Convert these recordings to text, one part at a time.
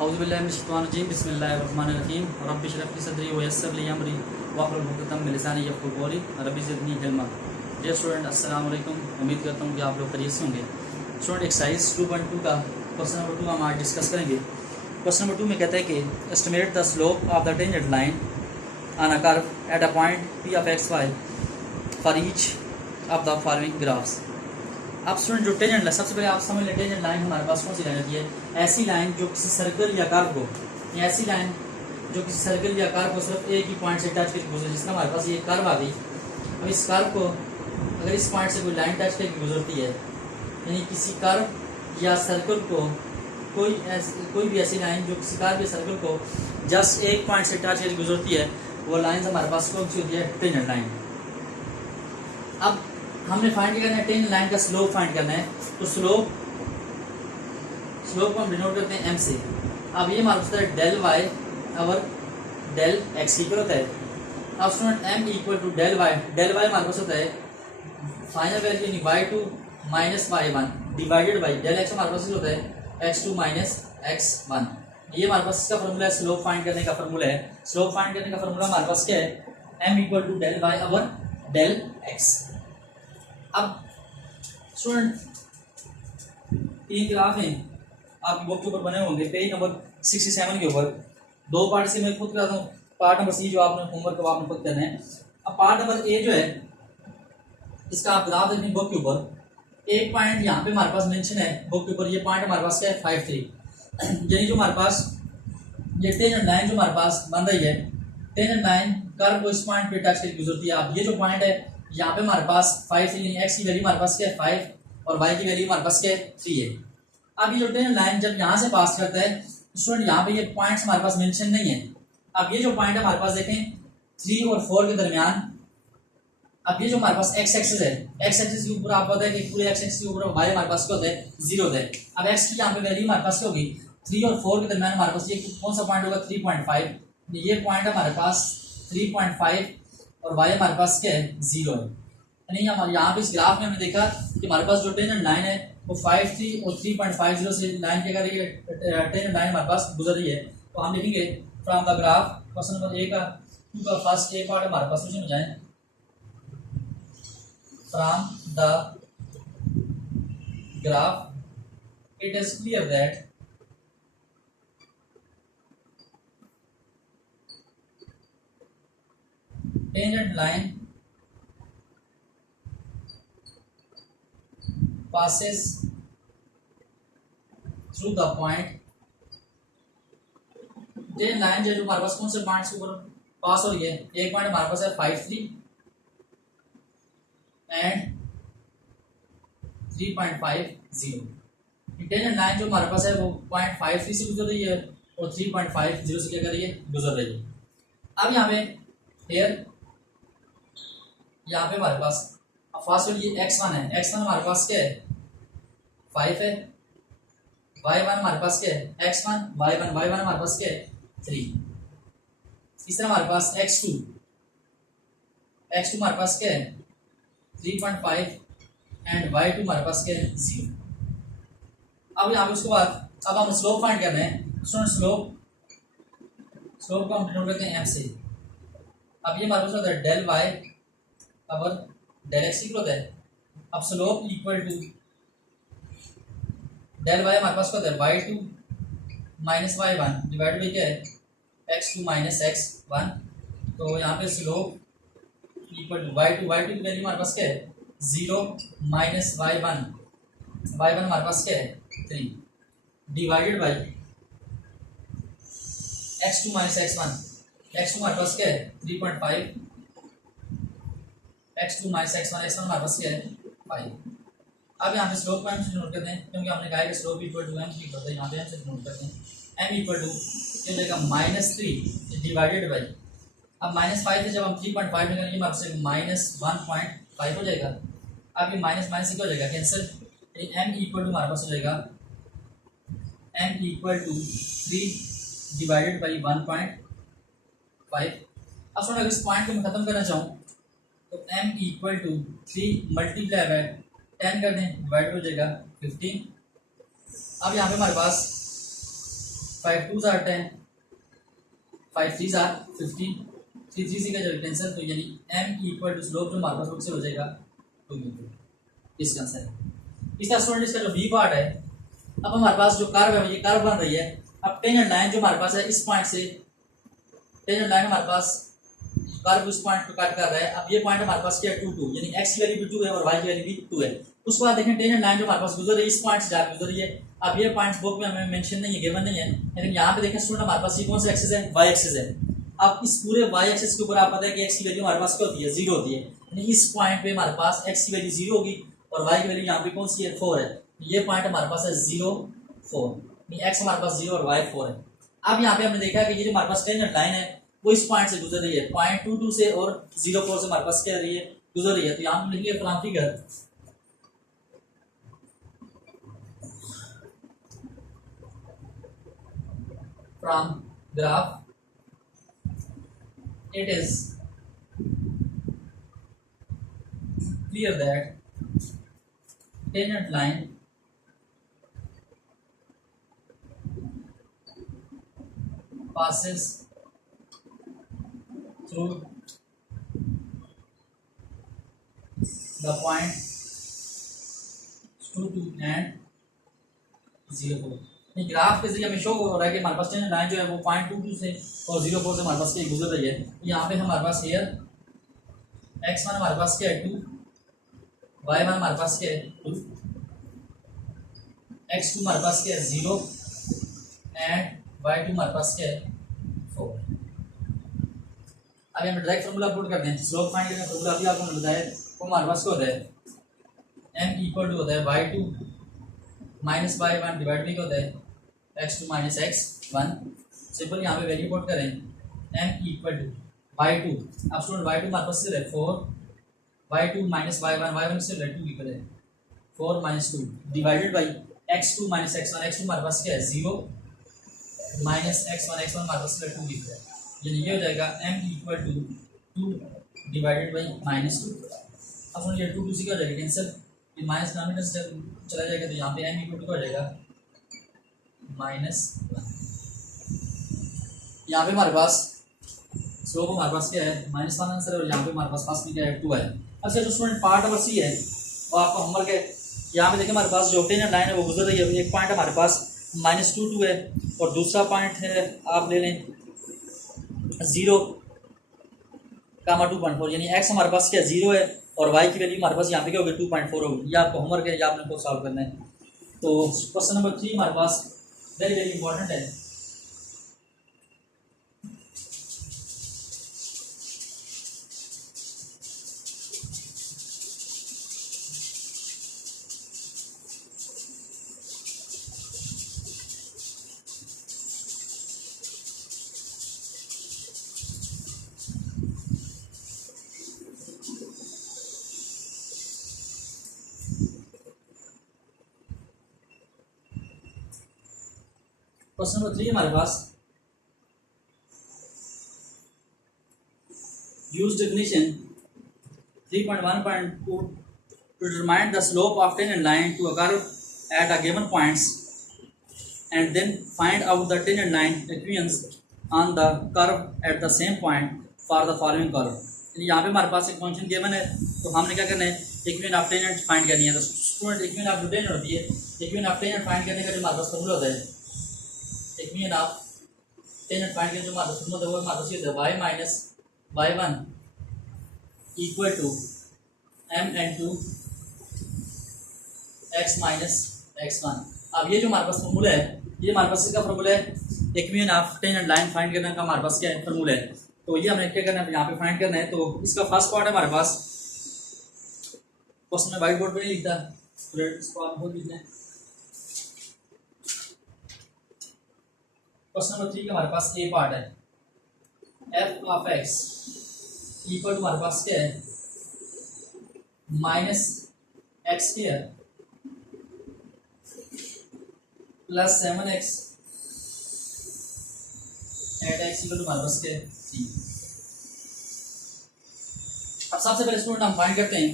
औज़ुबिल्लाहिमिनश्शैतानिर्रजीम बिस्मिल्लाहिर्रहमानिर्रहीम रब्बि इश्रह ली सदरी व यस्सिर ली अमरी वहलुल उक़दतम मिन लिसानी यफ़क़हू क़ौली रब्बि ज़िदनी इल्मा। डियर स्टूडेंट, अस्सलाम वालेकुम। उम्मीद करता हूँ कि आप लोग खैरियत से होंगे। स्टूडेंट, एक्सरसाइज 2.2 का क्वेश्चन नंबर 2 हम आज डिस्कस करेंगे। क्वेश्चन नंबर 2 में कहता है कि estimate the slope of the tangent line on a curve at a point P of x y for each of the following graphs. अब स्टूडेंट, जो टेंजेंट लाइन, सबसे पहले आप समझ लें टेंजेंट लाइन हमारे पास कौन सी लाइन होती है? ऐसी लाइन जो किसी सर्कल या कर्व को, ऐसी लाइन जो किसी सर्कल या कर्व को सिर्फ एक ही पॉइंट से टच करके गुजरे। जिसका हमारे पास ये कर्व आ गई। अब इस कर्व को अगर इस पॉइंट से कोई लाइन टच करके गुजरती है, यानी किसी कर्व या सर्कल को कोई भी ऐसी लाइन जो किसी कर्व या सर्कल को जस्ट एक पॉइंट से टच करके गुजरती है, वो लाइन हमारे पास कौन सी होती है? Tangent line. अब हमने फाइंड करना है टेंजेंट लाइन का स्लोप फाइंड करना है, तो स्लोप को हम डिनोट करते हैं एम से। अब ये हमारा होता है डेल वाई और डेल एक्स इक्वल होता है। अब student m equal to del y हमारे पास होता है फाइनल वैल्यू यानी y2 minus y1 divided by del x हमारे पास होता है x2 माइनस x1। ये हमारे पास इसका फॉर्मूला है, स्लोप फाइंड करने का फॉर्मूला है। स्लोप फाइंड करने का फॉर्मूला हमारे पास क्या है? m equal to del y और डेल एक्स। अब स्टूडेंट, तीन ग्राफ हैं आपकी बुक के ऊपर बने होंगे, पेज नंबर 67 के ऊपर। दो पार्ट से मैं खुद कराता हूँ। पार्ट नंबर सी जो आपने होमवर्क को आपने खुद करना है। अब पार्ट नंबर ए जो है, इसका आप ग्राफ देखें बुक के ऊपर। एक पॉइंट यहाँ पे हमारे पास मेंशन है बुक के ऊपर। ये पॉइंट हमारे पास क्या है? 5-3। यानी जो हमारे पास ये टेंजेंट लाइन जो हमारे पास बन रही है, टेंजेंट लाइन कर्व को इस पॉइंट पे टच करके गुजरती है। अब ये जो पॉइंट है यहाँ पे हमारे पास 5 यानी एक्स की वैल्यू हमारे पास क्या है? 5 और वाई की वैल्यू हमारे पास क्या है? 3 है। अब ये जो टेंजेंट लाइन जब यहाँ से पास करता है, स्टूडेंट यहाँ पे ये पॉइंट्स हमारे पास मेंशन नहीं है। अब ये जो पॉइंट है हमारे पास देखें 3 और 4 के दरमियान। अब ये जो हमारे पास एक्स एक्सिस है, एक्स एक्सिस के ऊपर आपको पता है कि पूरे एक्स एक्सिस के ऊपर वाई हमारे पास क्या होता है? 0 होता है। अब एक्स की यहाँ पे वैल्यू हमारे पास क्या होगी? 3 और 4 के दरमियान हमारे पास ये कौन सा पॉइंट होगा? 3.5। ये पॉइंट हमारे पास 3.5 और वाई हमारे पास क्या है? 0 है। यानी हमारे यहाँ पे इस ग्राफ में हमने देखा कि हमारे पास जो टेंजेंट लाइन है वो 5-3 और 3.50 से लाइन क्या कर रही है? टेंजेंट लाइन हमारे पास गुजर रही है। तो हम लिखेंगे from the graph, question number A का फर्स्ट ए पार्ट हमारे पास समझ जाए। From the graph it is clear that tangent line passes through the point। Tangent line जो हमारे पास कौन से पॉइंट्स के ऊपर पास हो रही है? एक पॉइंट हमारे पास है 5-3 एंड 3.50। टेंजेंट लाइन जो हमारे पास है वो पॉइंट 5-3 से गुजर रही है और 3.50 से क्या कर रही है? गुजर रही है। अब यहाँ पे हेयर यहाँ पे हमारे पास फर्स्ट ये x1 है। x1 हमारे पास क्या है? 5 है। y1 हमारे पास क्या है? x1 y1 हमारे पास क्या है? 3। तीसरा हमारे पास x2 हमारे पास क्या है? 3.5 एंड y2 हमारे पास क्या है? 0। अब यहाँ पे उसके बाद अब हम स्लोप फाइंड करना है। स्लोप को हम डिनोट करते हैं m से। अब ये हमारे पास होता है डेल y और डेल एक्स इक्वल होता है। अब slope equal to del y हमारे पास होता है y2 minus y1 divide by क्या है? x2 minus x1। तो यहाँ पे स्लोप इक्वल टू y2 की वैल्यू हमारे पास क्या है? 0 माइनस y1 हमारे पास क्या है? 3 divided by x2 minus x1 हमारे पास क्या है? 3.5 x2 माइनस x1 हमारे पास क्या है? 5। अब यहाँ पे स्लोप को m से नोट करते हैं, क्योंकि हमने कहा है कि slope equal to m equal है। यहाँ पे m से नोट करते हैं। m इक्वल टू क्या हो जाएगा? -3 डिवाइडेड बाई, अब -5 से जब हम 3.5 निकालेंगे हमारे से -1.5 हो जाएगा। अब ये माइनस माइनस क्या हो जाएगा? कैंसिल। m इक्वल टू हमारे पास हो जाएगा m equal to 3 divided by 1.5। अब सुनो, अगर इस पॉइंट को मैं खत्म करना चाहूँ तो m equal to 3 multiply by 10 कर दें, डिवाइड हो जाएगा 15। अब यहाँ पे हमारे पास 5 2s are 10, 5 3s are 15, 3 3 से का जब कैंसिल तो यानी m इक्वल टू स्लोप जो हमारे पास उससे हो जाएगा 2 मीटर। इसका आंसर है। इसका स्टूडेंट इसका जो बी पार्ट है, अब हमारे पास जो कर्व है ये कर्व बन रही है। अब टेंजेंट लाइन जो हमारे पास है इस पॉइंट से, टेंजेंट लाइन हमारे पास कर्व उस पॉइंट को कट कर रहा है। अब ये पॉइंट हमारे पास क्या है 2 2, यानी x की वैल्यू भी 2 है और y की वैल्यू भी 2 है। उसके बाद देखें टेंजेंट लाइन जो हमारे पास गुजर रही है इस पॉइंट से जाकर गुजर रही है। अब ये पॉइंट बुक में हमें मेंशन नहीं है, गिवन नहीं है, लेकिन यहाँ पे देखें स्टूडेंट हमारे पास ये कौन सा एक्सिस है, y एक्सिस है। अब इस पूरे y एक्सिस के ऊपर आप पता है कि x की वैल्यू हमारे पास क्या होती है, 0 होती है, यानी इस पॉइंट पे हमारे पास x की वैल्यू 0 होगी और y की वैल्यू यहाँ पे कौन सी है, 4 है। ये पॉइंट हमारे पास है 0 4, यानी x हमारे पास 0 और y 4 है। अब यहाँ पे हमने देखा कि ये जो हमारे पास टेंजेंट लाइन है वो इस पॉइंट से गुजर रही है, पॉइंट 2 2 से और 0 4 से हमारे पास क्या रही है, गुजर रही है। तो यहाँ पे लिखिए from figure from graph it is clear that tangent line passes through the point 2 2 and 0 4। Graph के जरिए हमें शो हो रहा है कि हमारे पास टेंजेंट लाइन जो है वो पॉइंट 2 2 से और 0 4 से हमारे पास गुजर रही है। यहाँ पे हमारे पास हेयर x1 हमारे पास क्या है 2, y1 हमारे पास क्या है 2, x2 हमारे पास क्या है 0 एंड y2 हमारे पास क्या है 4। अभी हम डायरेक्ट फार्मूला पुट करते हैं। स्लोप फाइंड करने का फार्मूला अभी आपको मैंने बताया वो हमारे पास क्या होता है, m इक्वल टू होता है y2 माइनस y1 डिवाइड भी होता है x2 माइनस x1। सिंपल यहाँ पे वैल्यू पुट करें m इक्वल टू y2, अब स्टूडेंट y2 हमारे पास से 4, y2 माइनस y1 से 2 इक्वल है 4 minus 2 divided by x2 minus x1, x2 हमारे पास क्या है 0 माइनस x1 हमारे पास 2 इक्वल है, यानी ये हो जाएगा m equal to 2 divided by minus 2। अब ये 2 2 से क्या हो जाएगा कैंसिल, ये माइनस डिनोमिनेटर से चला जाएगा तो यहाँ पे m इक्वल टू क्या हो जाएगा -1। यहाँ पे हमारे पास स्लोप हमारे पास क्या है -1 आंसर है और यहाँ पे हमारे पास पास में क्या है 2 है। अच्छा जो स्टूडेंट पार्ट नंबर सी है वो आपका होमवर्क है। यहाँ पे देखिए हमारे पास जो टेंजेंट लाइन है वो गुजर रही है। एक पॉइंट हमारे पास -2 2 है और दूसरा पॉइंट है आप ले लें 0 कामा 2.4, यानी x हमारे पास क्या 0 है और y की वैल्यू हमारे पास यहाँ पे क्या होगी 2.4 होगी। ये आपका होमवर्क है, ये आपने को सॉल्व करना है। तो क्वेश्चन नंबर 3 हमारे पास वेरी वेरी इंपॉर्टेंट है। क्वेश्चन नंबर 3 हमारे पास use definition 3.1.2 to determine the slope of tangent line to a curve at a given points and then find out the tangent line equivalence on the curve at the same point for the following curve। यहाँ पे हमारे पास एक function given है तो हमने क्या करना है इक्विवेलेंट ऑफ टेंजेंट फाइंड करनी है। तो स्टूडेंट इक्विवेलेंट ऑफ टेंजेंट होती है, इक्विवेलेंट ऑफ टेंजेंट फाइंड करने का जो हमारे पास फॉर्मूला होता है, इक्विवेलेंट ऑफ टेंजेंट फाइंड करने जो हमारे पास फॉर्मूला होता है वो हमारे पास ये होता है y minus y1 equal to m * x minus x1। अब ये जो हमारे पास फॉर्मूला है ये हमारे पास इसका फॉर्मूला है equivalent of tangent line find करने का हमारे पास क्या है फॉर्मूला है। तो ये हमें क्या करना है यहाँ पे फाइंड करना है। तो इसका फर्स्ट पार्ट है हमारे पास, क्वेश्चन में व्हाइट बोर्ड पे नहीं लिखता, इसको आप बोल लिखना है। क्वेश्चन नंबर 3 का हमारे पास ए पार्ट है f of x equal to हमारे पास क्या है -x² plus 7x at x equal to हमारे पास क्या है 3। अब सबसे पहले स्टूडेंट हम फाइंड करते हैं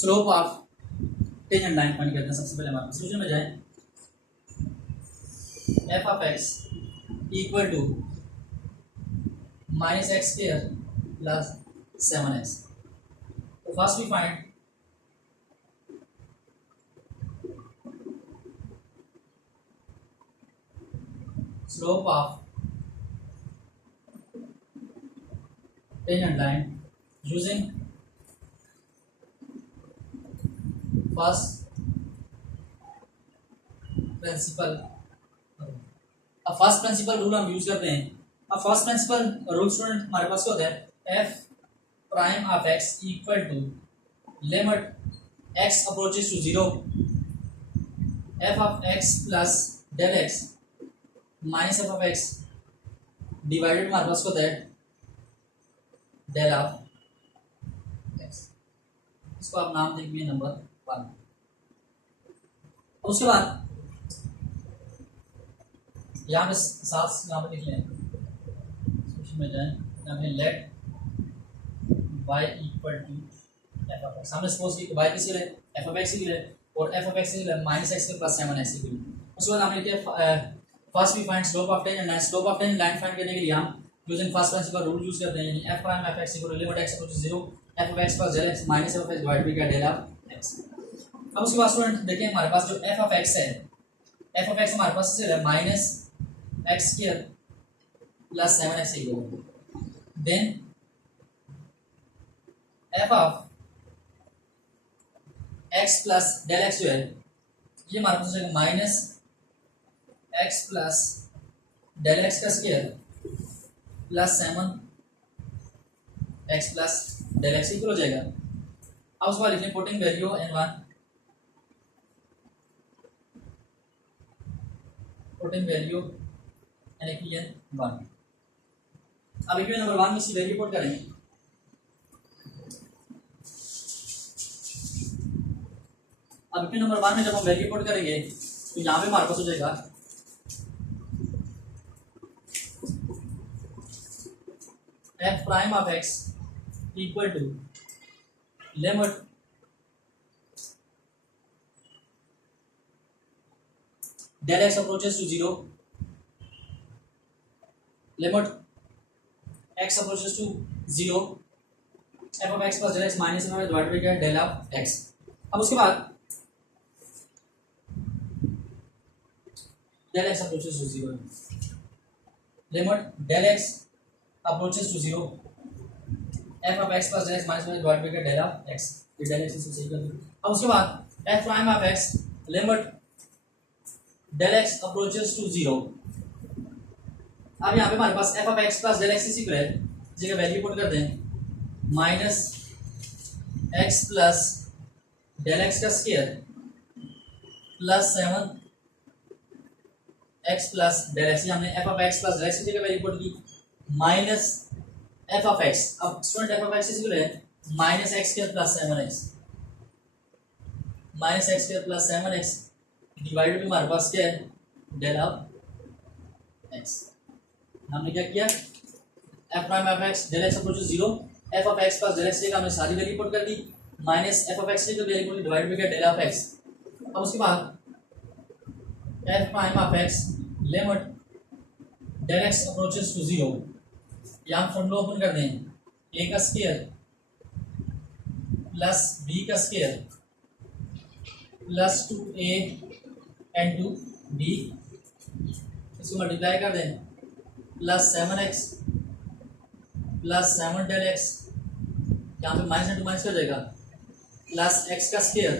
slope of tangent line find करते हैं। सबसे पहले हमारे सोल्यूशन में जाए f of x equal to minus x square plus 7x. तो first we find slope of tangent line using first principle. अब फर्स्ट प्रिंसिपल रूल हम यूज करते हैं. अब फर्स्ट प्रिंसिपल रूल स्टूडेंट हमारे पास क्या होता है, f prime of x equal to limit x approaches to zero f of x plus del x minus f of x divided हमारे पास होता है डेल ऑफ एक्स. इसको आप नाम देखिए नंबर 1. उसके बाद यहाँ पे साथ यहाँ पे लिख लें, में जाए यहाँ पे let y equal to f of x. हमने सपोज की y किसी लिए एफ ऑफ एक्स की लिए और एफ ऑफ एक्स की लिए माइनस एक्स के प्लस 7x की लिए. उसके बाद हमने क्या first we find slope of tangent line. Slope of tangent line find करने के लिए हम using first principle rule use करते हैं, यानी f prime f x equal to limit x approach 0 f of x plus del x minus f of x divide by del of x. अब उसके बाद स्टूडेंट देखिए हमारे पास जो एफ ऑफ एक्स है, एफ ऑफ एक्स हमारे पास है minus x square plus 7x equal. Then f of x plus del x जो है ये हमारे पास है minus x plus del x का square plus 7x plus del x equal हो जाएगा. अब उसके बाद लिखें putting value in one, putting value in equation 1. अब इक्वेशन नंबर 1 में इसकी वैल्यू पुट करेंगे. अब इक्वेशन नंबर 1 में जब हम वैल्यू पुट करेंगे तो यहाँ पे हमारे पास हो जाएगा f prime of x equal to limit del x approaches to 0 लिमिट x approaches to 0 f of x plus del x minus f of x divided by del of x. अब उसके बाद del x approaches to 0 limit del x approaches to 0 f of x plus del x minus f of x divided by del of x. ये del x इसको सही कर दो. अब उसके बाद f prime of x limit del x approaches to 0. अब यहाँ पे हमारे पास f of x plus del x equal है, जगह वैल्यू पुट कर दें minus x plus del x का square plus 7x plus del x. हमने f of x plus del x की जगह वैल्यू पुट की माइनस एफ ऑफ एक्स. अब student f of x equal है minus x square plus 7x minus x square plus 7x divided हमारे पास क्या है डेल ऑफ एक्स. हमने क्या किया f prime f x del x approach 0 f of x plus del x की हमने सारी वैल्यू पुट कर दी माइनस एफ ऑफ एक्स की value put divide by del of x. अब उसके बाद f prime of x limit del x approaches to 0. यहाँ हम फॉर्मूला ओपन कर दें a का स्क्वायर प्लस b का square plus 2a and 2b इसको मल्टीप्लाई कर दें plus 7x plus 7 del x, यहाँ पे माइनस इंटू माइनस कर जाएगा प्लस x का स्क्वायर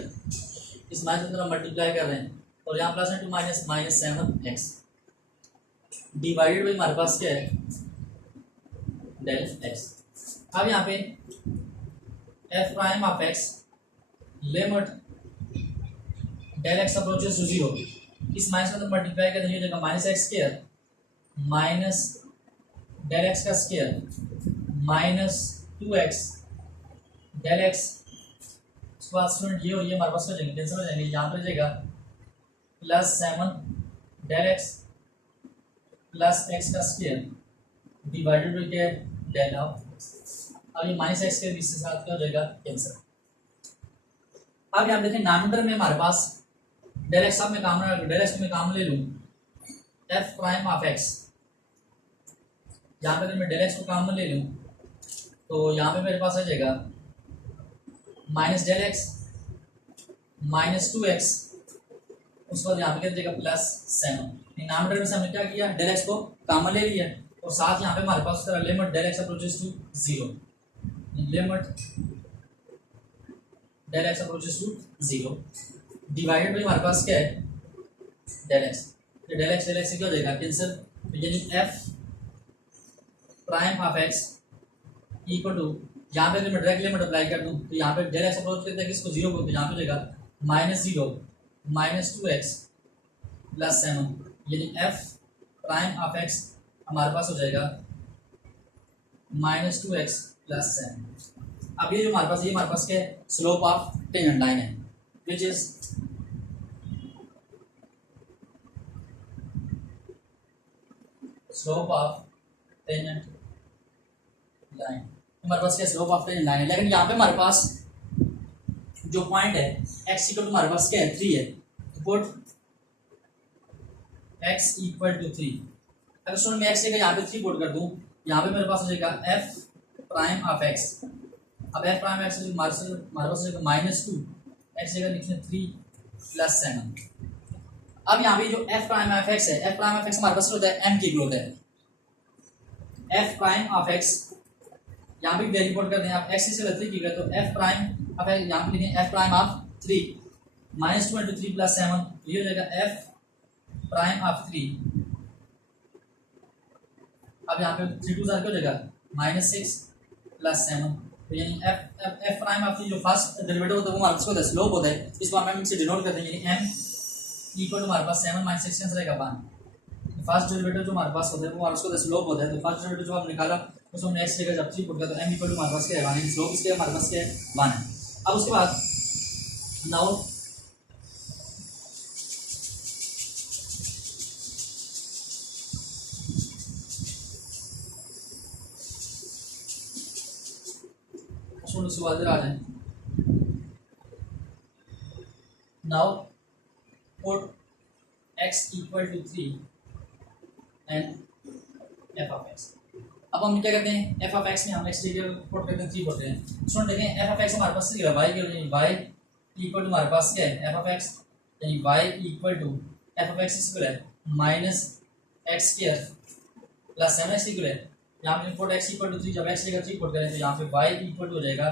इस माइनस की तरफ मल्टीप्लाई कर रहे हैं और यहाँ plus into minus minus 7x divided by हमारे पास क्या है डेल x. अब यहाँ पे f prime of x limit del x approaches to 0 इस माइनस में मल्टीप्लाई कर देंगे जगह minus x square minus del x का square minus 2x del x. उसके बाद स्टूडेंट ये और ये हमारे पास हो जाएंगे कैंसिल हो जाएंगे, यहाँ पर जाएगा plus 7 del x plus x का स्क्वायर डिवाइडेड बाई क्या डेल ऑफ. अब ये माइनस एक्स के बीच से साथ क्या हो जाएगा कैंसिल. अब यहाँ देखें नामिनेटर में हमारे पास डेल एक्स में काम डेल एक्स में काम ले लूँ एफ प्राइम ऑफ एक्स, यहाँ पे अगर मैं डेल एक्स को काम में ले लूँ तो यहाँ पे मेरे पास आ जाएगा minus del x minus 2x, उसके बाद यहाँ पे क्या देगा प्लस 7। डिनोमिनेटर में से हमने क्या किया, डेल एक्स को कॉमन ले लिया और साथ यहाँ पे हमारे पास limit del x approaches to 0, limit del x approaches to 0 divided by हमारे पास क्या है डेल एक्स, तो डेल एक्स क्या हो जाएगा कैंसिल, यानी f prime of x equal to, यहाँ पे अगर मैं डायरेक्ट लिमिट अप्लाई कर दूँ तो यहाँ पे डेल एक्स अप्रोच करते हैं किसको 0 को, तो यहाँ पे हो जाएगा -0 माइनस 2x प्लस 7, यानी एफ प्राइम ऑफ एक्स हमारे पास हो जाएगा -2x प्लस 7। अब ये जो हमारे पास, ये हमारे पास क्या है, स्लोप ऑफ टेंजेंट लाइन है, which is slope of tangent line, हमारे पास क्या स्लोप ऑफ टेंजेंट लाइन है। लेकिन यहाँ पे हमारे पास जो पॉइंट है x इक्वल टू हमारे पास क्या है 3 है, तो पुट x इक्वल टू 3। अगर स्टूडेंट मैं x जगह यहाँ पे 3 पुट कर दूं, यहाँ पे मेरे पास हो जाएगा f प्राइम ऑफ x। अब f प्राइम x हमारे पास हो जाएगा -2, x जगह लिखते हैं 3 प्लस 7। अब यहाँ पे जो f प्राइम ऑफ x है, f प्राइम ऑफ x हमारे पास होता है m की ग्रोथ है, f प्राइम ऑफ x यहाँ पे वैल्यू पुट करते हैं, आप x से 3 की गए तो f प्राइम अब यहाँ पे लिखें f प्राइम ऑफ 3 -2 × 3 प्लस 7, ये हो जाएगा f प्राइम ऑफ 3। अब यहाँ पे 3 2 क्या हो जाएगा -6 प्लस 7, तो यानी f प्राइम ऑफ 3 जो फर्स्ट डेरिवेटिव होता है वो हमारे पास होता है स्लोप होता है, इसको हम से डिनोट करते हैं, यानी m इक्वल टू हमारे पास 7 - 6 आंसर रहेगा 1। फर्स्ट डेरिवेटिव जो हमारे पास होता है वो हमारे पास स्लोप होता है, तो फर्स्ट डेरिवेटिव जो हमने निकाला उसको हमने x जगह जब 3 पुट किया तो m इक्वल टू हमारे पास क्या है 1, स्लोप इसके हमारे पास क्या है 1 है। अब उसके बाद नाउ उसके बाद आ जाए, now put x equal to 3 and f of x। अब हम क्या करते हैं, f ऑफ x में हम x जगह पुट करते हैं 3 पुट करते हैं। स्टूडेंट देखें f ऑफ x हमारे पास क्या है y इक्वल टू हमारे पास क्या है f ऑफ x, यानी y equal to f of x equal है -x² प्लस 7x इक्वल है, यहाँ पे पुट x इक्वल टू 3, जब x जगह 3 पुट करें तो यहाँ पे y इक्वल टू हो जाएगा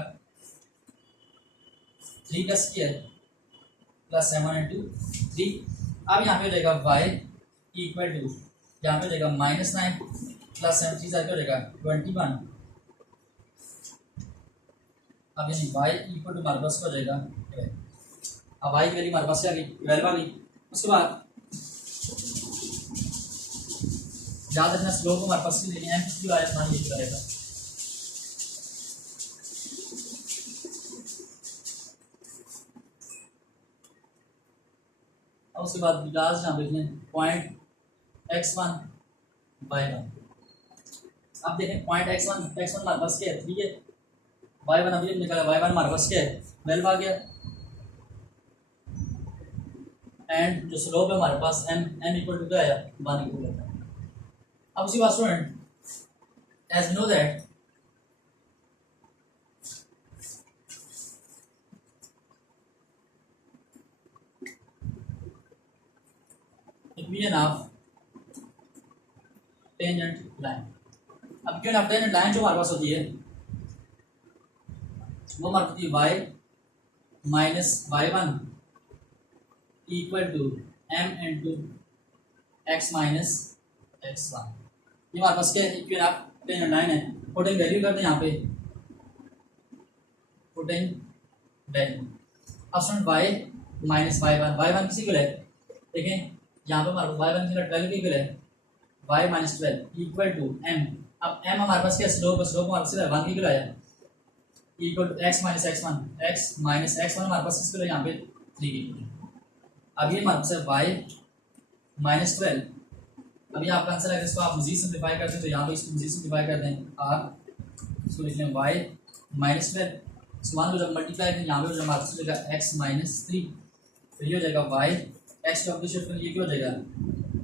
3 का स्क्वायर प्लस 7 × 3। अब यहाँ पे हो जाएगा y इक्वल टू, यहाँ पे हो जाएगा -9 प्लस 7 3 क्या हो जाएगा 21। अब यानी y इक्वल टू हमारे पास हो जाएगा, अब y की वैल्यू हमारे पास क्या गई 12 आ गई। उसके बाद याद रखना स्लोप हमारे पास m क्यों आया, मान ये आएगा। और उसके बाद विकास यहाँ देख लें पॉइंट x1 y1। अब देखें पॉइंट x1 हमारे पास क्या है 3 है, y1 अभी निकाला, y1 हमारे पास क्या है 12 आ गया, एंड जो स्लोप है हमारे पास m इक्वल टू क्या आया 1 इक्वल होता है। अब उसी बात student as know that equation of tangent line. अब इक्वेशन ऑफ टेंजेंट लाइन जो हमारे पास होती है वो हमारे होती है y minus y1 equal to m into x minus x1। ये हमारे पास क्या इक्वेशन ऑफ टेंजेंट लाइन है। पुटिंग वैल्यू करते हैं यहाँ पे, पुटिंग वैल्यू अब स्टूडेंट y माइनस y1 किसी को है देखें, यहाँ पे हमारे y1 की 12 की है, y minus 12 equal to m। अब m हमारे पास क्या स्लोप हमारे पास 1 की आया equal to x minus x1 हमारे पास इसको यहाँ पे 3 की। अब ये हमारे पास y माइनस 12, अभी आपका आंसर है, इसको आप मजीद सिंप्लीफाई करते हैं तो यहाँ पे इसको मजीद सिंप्लीफाई कर दें, आप इसको लिख लें y माइनस 12, इसको 1 को जब मल्टीप्लाई करें यहाँ पे जब हमारे पास हो जाएगा x माइनस 3, तो ये हो जाएगा y x को अपनी शिफ्ट करें, ये क्या हो जाएगा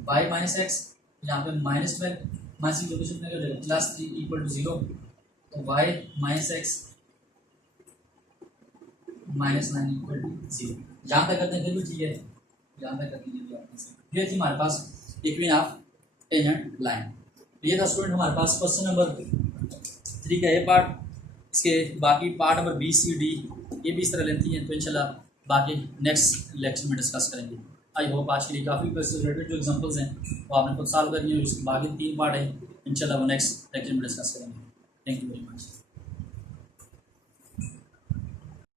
वाई माइनस एक्स, यहाँ पे -12 माइनस की लोकेशन में क्या प्लस 3 इक्वल टू 0, तो y minus x -9 equal to 0। जहाँ तक करते हैं फिर भी ठीक है, जहाँ तक करते हैं ये थी हमारे पास इक्वेशन ऑफ टेंजेंट लाइन। ये था स्टूडेंट हमारे पास क्वेश्चन नंबर 3 का ये पार्ट। इसके बाकी part number B C D ये भी इस तरह लेती हैं, तो इंशाल्लाह बाकी नेक्स्ट लेक्चर में डिस्कस करेंगे। आई होप आज के लिए काफ़ी रिलेटेड जो एग्जांपल्स हैं वो आपने खुद सॉल्व करनी है, उसके बाकी 3 पार्ट है, इंशाल्लाह वो नेक्स्ट लेक्चर में डिस्कस करेंगे। Thank you very much.